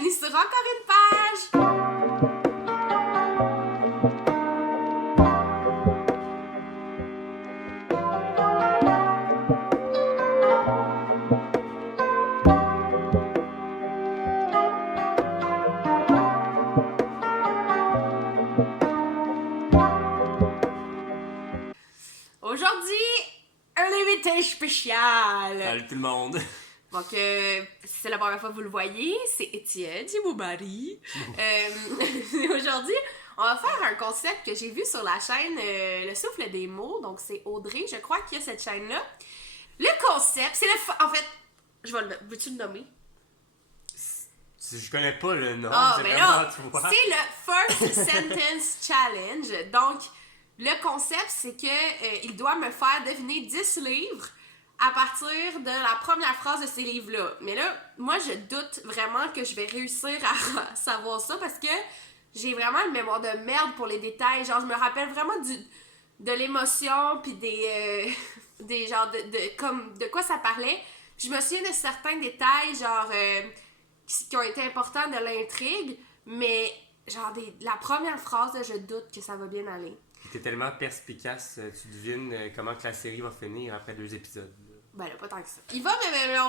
bienvenue sur encore une page! Aujourd'hui, un invité spécial! Salut tout le monde! Donc, si c'est la première fois que vous le voyez, c'est Étienne, c'est mon mari. Aujourd'hui, on va faire un concept que j'ai vu sur la chaîne Le Souffle des mots. Donc, c'est Audrey, je crois, qui a cette chaîne-là. Le concept, c'est le... En fait, je vais le... Veux-tu le nommer? Je connais pas le nom, Ah, c'est mais vraiment là, toi. c'est le First Sentence Challenge. Donc, le concept, c'est que il doit me faire deviner 10 livres à partir de la première phrase de ces livres-là. Mais là, moi, je doute vraiment que je vais réussir à savoir ça parce que j'ai vraiment une mémoire de merde pour les détails. Genre, je me rappelle vraiment de l'émotion puis des genres comme de quoi ça parlait. Je me souviens de certains détails, genre qui ont été importants de l'intrigue, mais genre la première phrase, là, je doute que ça va bien aller. T'es tellement perspicace, tu devines comment que la série va finir après 2 épisodes. Ben là, pas tant que ça. On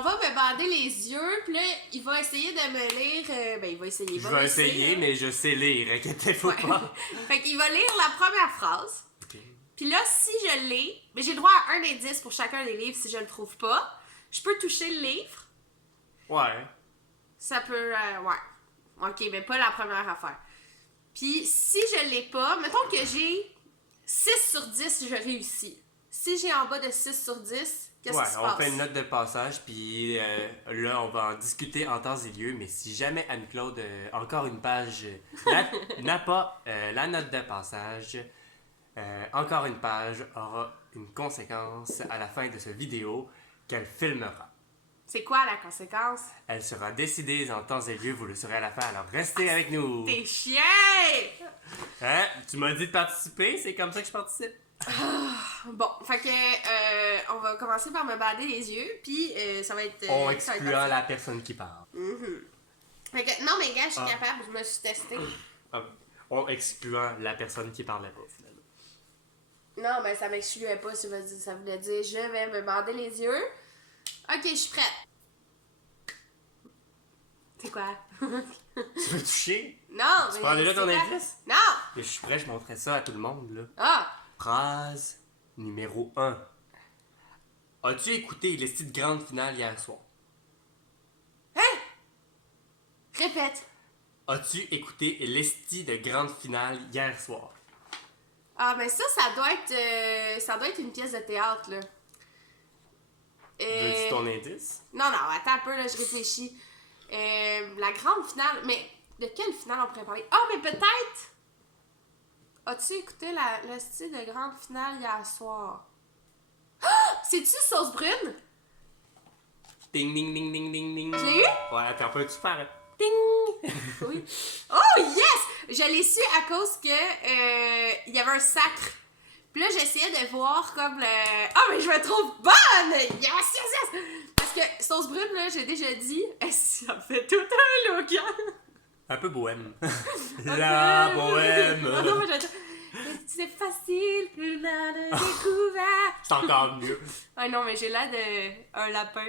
va me bander les yeux, puis là, il va essayer de me lire... ben, il va essayer. Je vais essayer, mais je sais lire, inquiétez-vous pas. Fait qu'il va lire la première phrase. Okay. Puis là, si je l'ai, mais j'ai le droit à un indice pour chacun des livres si je le trouve pas. Je peux toucher le livre. Ouais. Ça peut... ouais. Ok, mais pas la première affaire. Puis si je l'ai pas, mettons que j'ai 6 sur 10, je réussis. Si j'ai en bas de 6 sur 10... Qu'est-ce qui se passe? On fait une note de passage, puis là, on va en discuter en temps et lieu, mais si jamais Anne-Claude, encore une page, n'a pas la note de passage, encore une page aura une conséquence à la fin de cette vidéo qu'elle filmera. C'est quoi la conséquence? Elle sera décidée en temps et lieu, vous le saurez à la fin, alors restez avec nous! T'es chien! Hein? Tu m'as dit de participer, c'est comme ça que je participe? Bon, fait que on va commencer par me bader les yeux, puis ça va être... On excluant la personne qui parle. Fait que, non, mais gars, je suis capable, je me suis testée. On excluant la personne qui parlait pas, finalement. Non, mais ça m'excluait pas, ça voulait dire je vais me bander les yeux. Ok, je suis prête. C'est quoi? Tu veux toucher? Non, Tu mais... prends déjà ton c'est quoi? indice? Non! Je suis prêt, je montrerai ça à tout le monde, là. Ah! Phrase numéro 1. As-tu écouté les petites grandes finales hier soir? Hein? Répète. As-tu écouté l'esti de grande finale hier soir? Ah, mais ça doit être une pièce de théâtre, là. Veux-tu ton indice? Non, attends un peu, là, je réfléchis. La grande finale, mais de quelle finale on pourrait parler? Ah, mais peut-être! As-tu écouté le style de grande finale hier soir? Ah! C'est-tu Sauce Brune? Ding, ding, ding, ding, ding, ding. Je l'ai eu? Ouais, t'en peux-tu faire? Ding! Oui. Oh, yes! Je l'ai su à cause que il y avait un sacre. Puis là, j'essayais de voir comme le... Ah, mais je me trouve bonne! Yes, yes, yes! Parce que Sauce Brune, là, j'ai déjà dit, ça me fait tout un look, hein? Un peu bohème. La bohème! Non, moi, c'est facile que l'a découvert. C'est encore mieux. Ah non, mais j'ai l'air d'un lapin.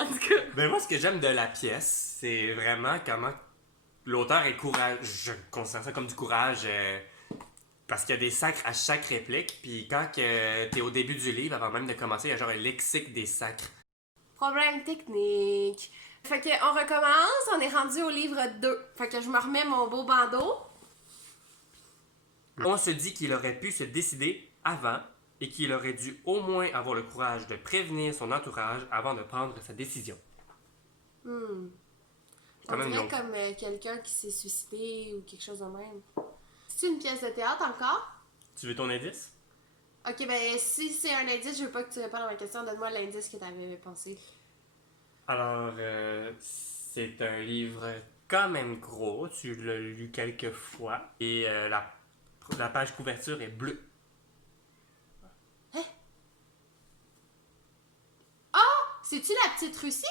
En tout cas. Ben moi, ce que j'aime de la pièce, c'est vraiment comment l'auteur est courageux. Je considère ça comme du courage parce qu'il y a des sacres à chaque réplique. Puis quand t'es au début du livre, avant même de commencer, il y a genre un lexique des sacres. Problème technique. Fait que on recommence, on est rendu au livre 2. Fait que je me remets mon beau bandeau. On se dit qu'il aurait pu se décider avant et qu'il aurait dû au moins avoir le courage de prévenir son entourage avant de prendre sa décision. On dirait comme quelqu'un qui s'est suicidé ou quelque chose de même. C'est une pièce de théâtre encore? Tu veux ton indice? Ok, ben si c'est un indice, je veux pas que tu répondes à ma question. Donne-moi l'indice que t'avais pensé. Alors, c'est un livre quand même gros. Tu l'as lu quelques fois. Et la page couverture est bleue. Hein? Ah! C'est-tu la petite Russie?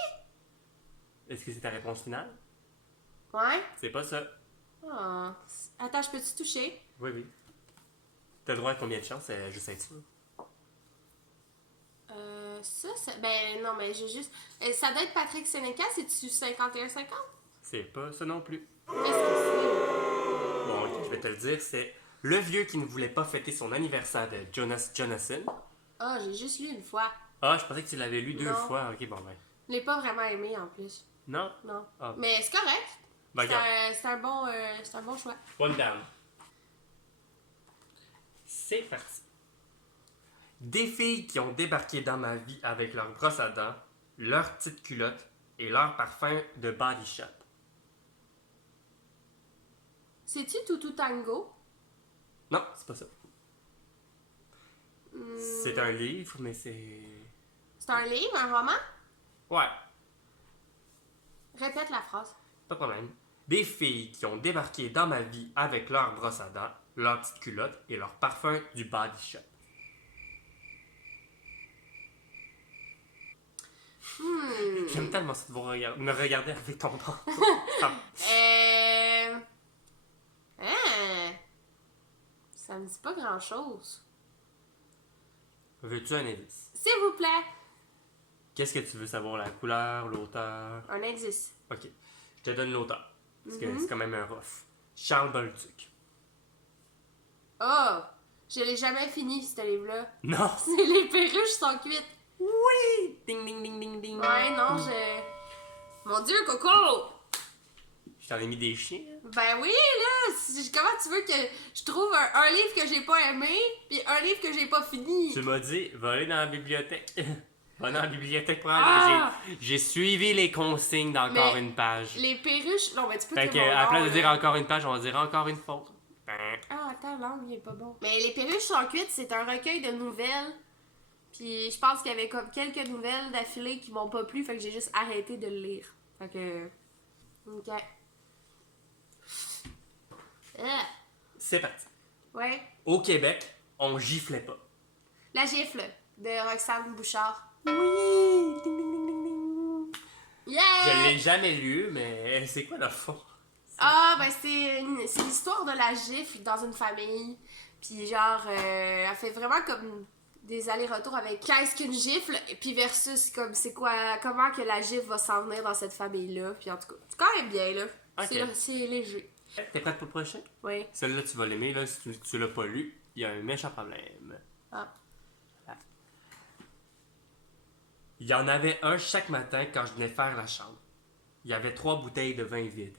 Est-ce que c'est ta réponse finale? Ouais? C'est pas ça. Ah. Attends, je peux-tu toucher? Oui, oui. T'as le droit à combien de chances? Juste être sûr. Ben non, mais j'ai juste... ça doit être Patrick Sénécal, c'est-tu 51-50? C'est pas ça non plus. Qu'est-ce que Bon, ok, je vais te le dire. C'est le vieux qui ne voulait pas fêter son anniversaire de Jonas Jonasson. c'est? Ah, j'ai juste lu une fois. Ah, je pensais que tu l'avais lu 2 Non. fois. Ok, bon, ben. Je l'ai pas vraiment aimé, en plus. Non? Non. Ah. Mais c'est correct. Ben, regarde. C'est un bon choix. One down. C'est parti. Des filles qui ont débarqué dans ma vie avec leur brosse à dents, leur petite culotte et leur parfum de Body Shop. C'est-tu Toutou Tango? Non, c'est pas ça. C'est un livre, mais c'est... C'est un livre, un roman? Ouais, Répète la phrase. pas de problème. Des filles qui ont débarqué dans ma vie avec leur brosse à dents, leur petite culotte et leur parfum du Body Shop. J'aime tellement ça de vous me regarder avec ton bras. Hein? Ça me dit pas grand-chose. Veux-tu un indice? S'il vous plaît, Qu'est-ce que tu veux savoir? La couleur, l'auteur? un indice. Ok, je te donne l'auteur. Parce que c'est quand même un rough. Charles Bolduc. Oh! Je l'ai jamais fini, ce livre-là. Non! C'est les perruches sont cuites. Oui! Ding ding ding ding ding. Ouais, non, Mon Dieu, Coco! Je t'en ai mis des chiens. Ben oui, là! Comment tu veux que je trouve un livre que j'ai pas aimé, puis un livre que j'ai pas fini? Tu m'as dit, va aller dans la bibliothèque. Va dans la bibliothèque pour Ah! aller. J'ai suivi les consignes d'encore Mais une page. Les perruches... Non, mais tu peux Fait te que, à la place de dire encore une page, on va dire encore une faute. Ben, Ah, attends, l'angle, il est pas bon. Mais Les perruches sont cuites, c'est un recueil de nouvelles. Puis je pense qu'il y avait comme quelques nouvelles d'affilée qui m'ont pas plu, fait que j'ai juste arrêté de le lire. Fait que... Ok. c'est parti. Ouais. Au Québec, on giflait pas. La gifle de Roxane Bouchard. Oui! Ding ding ding ding ding. Yeah! Je l'ai jamais lu, mais c'est quoi le fond? Ah, ben c'est l'histoire de la gifle dans une famille. Puis genre, elle fait vraiment comme des allers-retours avec qu'est-ce qu'une gifle, et puis versus comme c'est quoi, comment que la gifle va s'en venir dans cette famille-là. Puis en tout cas, c'est quand même bien, là. Ok. C'est léger. T'es prête pour le prochain? Oui. Celui-là, tu vas l'aimer. Là, si tu l'as pas lu, il y a un méchant problème. Ah. Il y en avait un chaque matin quand je venais faire la chambre. Il y avait 3 bouteilles de vin vide.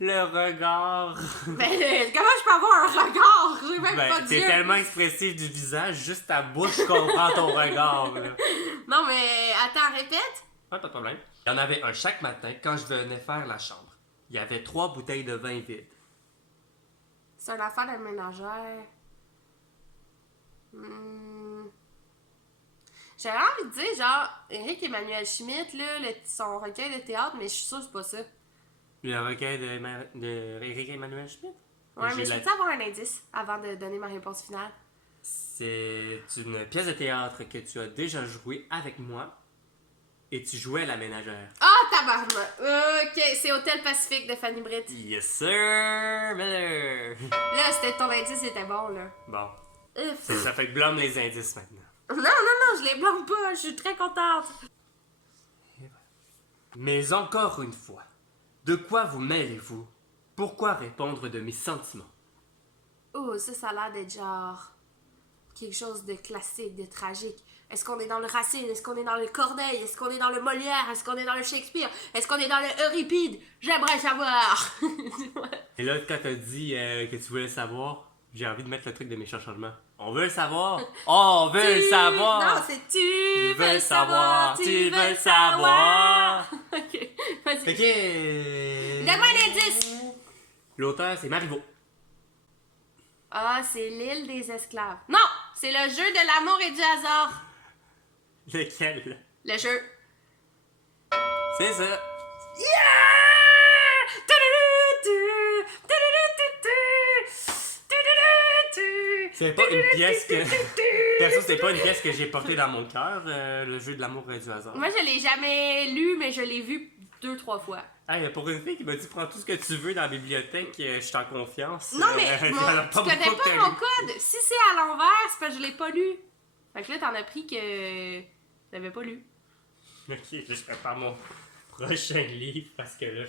Le regard. Ben, comment je peux avoir un regard? J'ai même pas Ben, d'yeux. t'es tellement expressif du visage, juste ta bouche comprend ton regard. Là. Non, mais attends, répète. Ouais, pas de problème. Il y en avait un chaque matin quand je venais faire la chambre. Il y avait 3 bouteilles de vin vide. C'est une affaire de ménagère. J'avais envie de dire, genre, Éric Emmanuel Schmitt, là, son recueil de théâtre, mais je suis sûre que c'est pas ça. Le recueil de Éric Emmanuel Schmitt? Ouais, J'ai mais je la- peux avoir un indice avant de donner ma réponse finale? C'est une pièce de théâtre que tu as déjà jouée avec moi et tu jouais la ménagère. Ah, tabarnak! Ok, c'est Hôtel Pacifique de Fanny Britt. Yes sir, Miller! Là, ton indice était bon, là. Bon, Ouf. ça fait que blâme les indices maintenant. Non, non, non, je les blâme pas, je suis très contente. Mais encore une fois, de quoi vous mêlez-vous? Pourquoi répondre de mes sentiments? Oh, ça a l'air d'être genre quelque chose de classique, de tragique. Est-ce qu'on est dans le Racine? Est-ce qu'on est dans le Corneille? Est-ce qu'on est dans le Molière? Est-ce qu'on est dans le Shakespeare? Est-ce qu'on est dans le Euripide? J'aimerais savoir! Et là, quand t'as dit que tu voulais savoir, j'ai envie de mettre le truc de mes changements. On veut le savoir! On veut le savoir! Non, c'est tu veux le savoir, savoir! Tu veux le savoir! Ok, vas-y. Fait que... Donne-moi un indice! L'auteur, c'est Marivaux. Ah, c'est l'île des esclaves. Non! C'est le jeu de l'amour et du hasard. Lequel? Le jeu. C'est ça. Yeah! Tu-du-du-du! Tu-du-du-du-du! Tu-du-du-du! C'est pas une pièce que... Perso, c'est pas une pièce que j'ai portée dans mon cœur, le jeu de l'amour et du hasard. Moi, je l'ai jamais lu, mais je l'ai vu 2-3 fois. Hey, pour une fille qui m'a dit prends tout ce que tu veux dans la bibliiothèque, je suis en confiance. Non, mais tu connais pas mon code. Si c'est à l'envers, c'est parce que je l'ai pas lu. Fait que là, t'en as pris que je l'avais pas lu. Ok, je prépare mon prochain livre parce que là...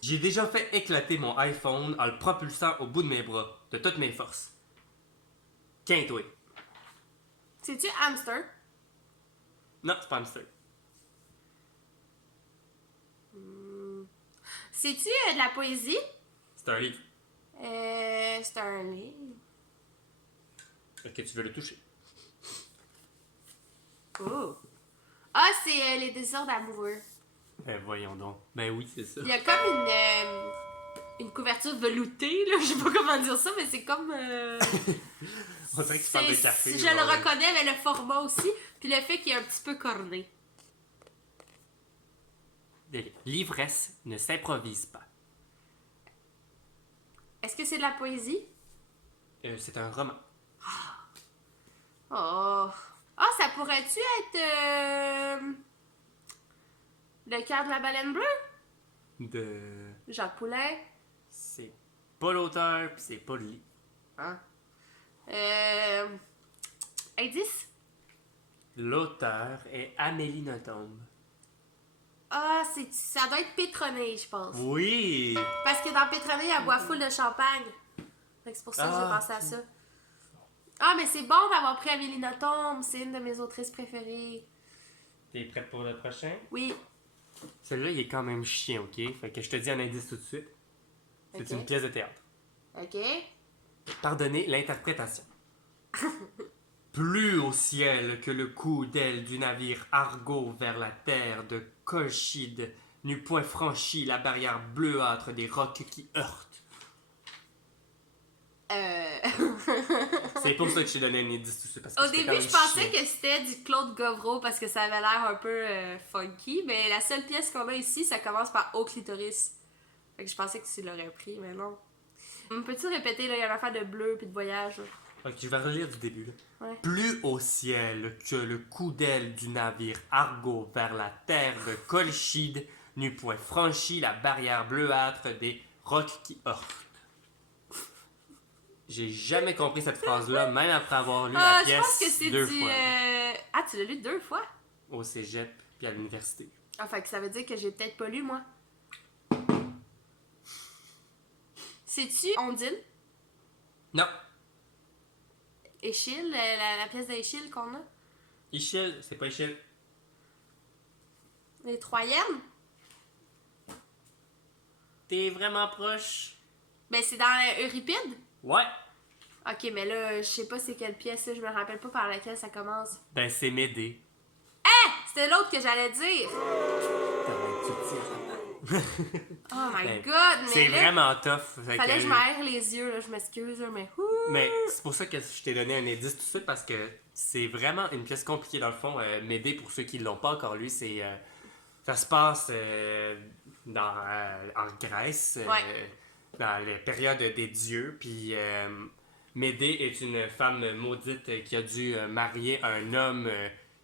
J'ai déjà fait éclater mon iPhone en le propulsant au bout de mes bras, de toutes mes forces. Quinte-toi. C'est-tu hamster? Non, c'est pas hamster. C'est-tu de la poésie? C'est un livre. C'est un livre. Est-ce que tu veux le toucher? Oh. Ah, c'est les désirs d'amoureux. Ben voyons donc. Ben oui, c'est ça. Il y a comme une couverture veloutée, là. Je sais pas comment dire ça, mais c'est comme... On dirait que tu parles de café. Je le reconnais, mais le format aussi. Puis le fait qu'il est un petit peu corné. L'ivresse ne s'improvise pas. Est-ce que c'est de la poésie? C'est un roman. Oh. Ah, ça pourrait-tu être... Le cœur de la baleine bleue? De... Jacques Poulain? C'est pas l'auteur, pis c'est pas le livre. Hein? Indice? L'auteur est Amélie Nothomb. Ah, ça doit être Pétronée, je pense. Oui! Parce que dans Pétronée, elle boit full de champagne. Fait que c'est pour ça que j'ai pensé à ça. Ah, mais c'est bon d'avoir pris Amélie Nothomb. C'est une de mes autrices préférées. T'es prête pour le prochain? Oui. Celui-là, il est quand même chiant, ok? Fait que je te dis un indice tout de suite. C'est Ok. une pièce de théâtre. OK. Pardonnez l'interprétation. Plus au ciel que le coup d'aile du navire Argo vers la terre de Colchide n'eût point franchi la barrière bleuâtre des rocs qui heurtent. C'est pour ça que je t'ai donné un indice tout de suite. Parce que Au début, je pensais que c'était du Claude Govreau parce que ça avait l'air un peu funky, mais la seule pièce qu'on a ici, ça commence par Au clitoris. Fait que je pensais que tu l'aurais pris, mais non. Peux-tu répéter, là, il y a une affaire de bleu puis de voyage. Là. Ok, je vais relire du début. Là. Ouais. Plus au ciel que le coup d'aile du navire Argo vers la terre de Colchide n'eût point franchi la barrière bleuâtre des rocs qui heurtent. J'ai jamais compris cette phrase-là, même après avoir lu la pièce je pense que c'est deux du... fois. Ah, tu l'as lu 2 fois? Au cégep puis à l'université. Ah, fait que ça veut dire que j'ai peut-être pas lu, moi. C'est-tu Ondine? Non. Échille, la pièce d'Échille qu'on a? Échelle, c'est pas Échelle. Les Troyennes? T'es vraiment proche. Ben, c'est dans Euripide? Ouais. Ok, mais là, je sais pas c'est quelle pièce, là, je me rappelle pas par laquelle ça commence. Ben, c'est Médée. C'était l'autre que j'allais dire! T'aurais dû dire. Oh my Ben, god, mais c'est là, vraiment tough. Fait fallait que que- je m'aère les yeux, là, je m'excuse, là, mais... Mais c'est pour ça que je t'ai donné un indice tout de suite parce que c'est vraiment une pièce compliquée dans le fond. Médée, pour ceux qui l'ont pas encore lu, c'est ça se passe en Grèce, dans les périodes des dieux. Puis Médée est une femme maudite qui a dû marier un homme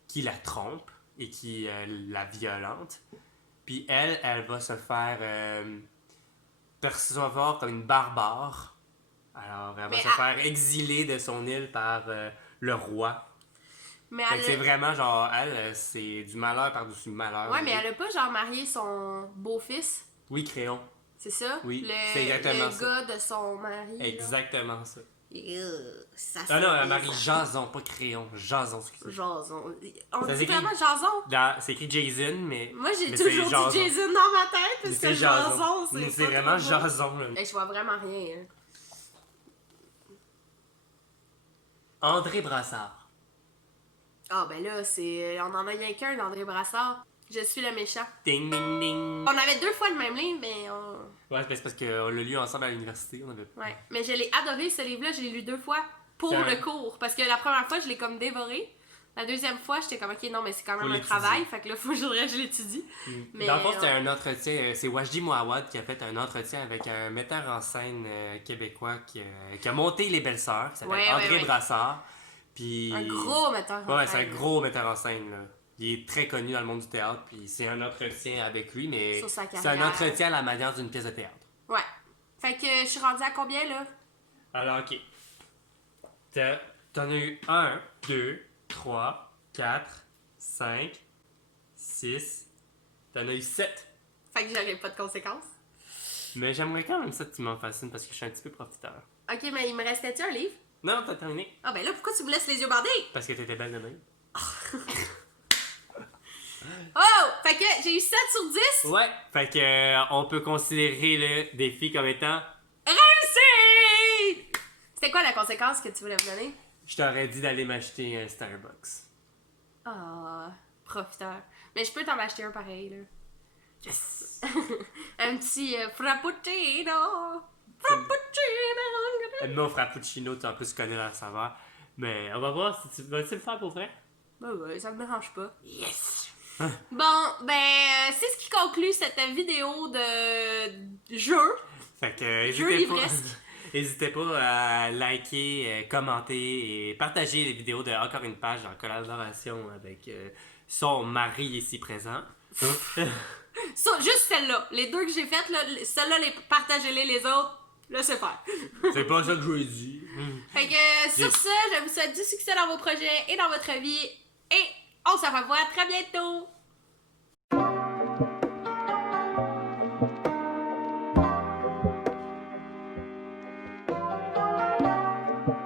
qui la trompe et qui la violente. Puis elle va se faire percevoir comme une barbare. Alors, elle va se faire exiler de son île par le roi. Mais Fait que c'est vraiment genre, elle, c'est du malheur par-dessus malheur. Ouais, mais elle a pas genre marié son beau-fils, Oui, Créon. c'est ça? Oui, le, c'est exactement le ça. gars de son mari. Exactement ça. Ça Ah non, fait elle marie Jason, pas Créon. Jason, excusez. Jason. On Ça dit s'écrit- vraiment Jason? C'est écrit Jason, mais. Moi, j'ai mais toujours c'est Jason. dit Jason dans ma tête, Mais parce c'est que Jason, Mais c'est c'est pas vraiment trop beau. Jason. Là. Hey, je vois vraiment rien. Hein. André Brassard. Ah, ben là, c'est... On en a rien qu'un, d'André Brassard. Je suis le méchant. Ding, ding, ding. On avait 2 fois le même livre, mais on... Ouais, c'est parce qu'on l'a lu ensemble à l'université. On avait... Ouais. Mais je l'ai adoré, ce livre-là. Je l'ai lu 2 fois pour C'est le un- cours. Parce que la première fois, je l'ai comme dévoré. La deuxième fois, j'étais comme, ok, non, mais c'est quand même Faut un l'étudier. travail, fait que là, faut que je l'étudie. Mais, Dans le fond, c'était un entretien. C'est Wajdi Mouawad qui a fait un entretien avec un metteur en scène québécois qui a monté Les Belles-Sœurs, qui s'appelle Ouais, André ouais. Brassard. Puis... Un gros metteur en Ouais, scène. c'est un gros metteur en scène, là. Il est très connu dans le monde du théâtre, puis c'est un entretien avec lui, mais Sur sa c'est un carrière. entretien à la manière d'une pièce de théâtre. Ouais. Fait que je suis rendue à combien, là? Alors, ok. T'en as eu 1, 2, 3, 4, 5, 6. T'en as eu 7. Fait que j'aurais pas de conséquences. Mais j'aimerais quand même ça que tu m'en fascines parce que je suis un petit peu profiteur. Ok, mais il me restait-tu un livre? Non, t'as terminé. Ah ben là, pourquoi tu me laisses les yeux bandés? Parce que t'étais belle de même. Oh! Fait que j'ai eu 7 sur 10. Ouais. Fait que on peut considérer le défi comme étant... Réussi! C'était quoi la conséquence que tu voulais me donner? Je t'aurais dit d'aller m'acheter un Starbucks. Ah, profiteur. Mais je peux t'en acheter un pareil, là. Yes! Un petit frappuccino. Frappuccino. Mon frappuccino, tu en plus connais la saveur. Mais on va voir si tu vas-tu le faire pour vrai? Ben ouais, ça me dérange pas. Yes! Bon, ben, c'est ce qui conclut cette vidéo de jeu. Fait que Jeu livresque. n'hésitez pas à liker, commenter et partager les vidéos de Encore une page en collaboration avec son mari ici présent. Ça, juste celle-là. Les deux que j'ai faites, là, celle-là, partagez-les, les autres, laissez faire. C'est pas ça que je lui ai dit. Fait que sur ça, je vous souhaite du succès dans vos projets et dans votre vie. Et on se revoit très bientôt.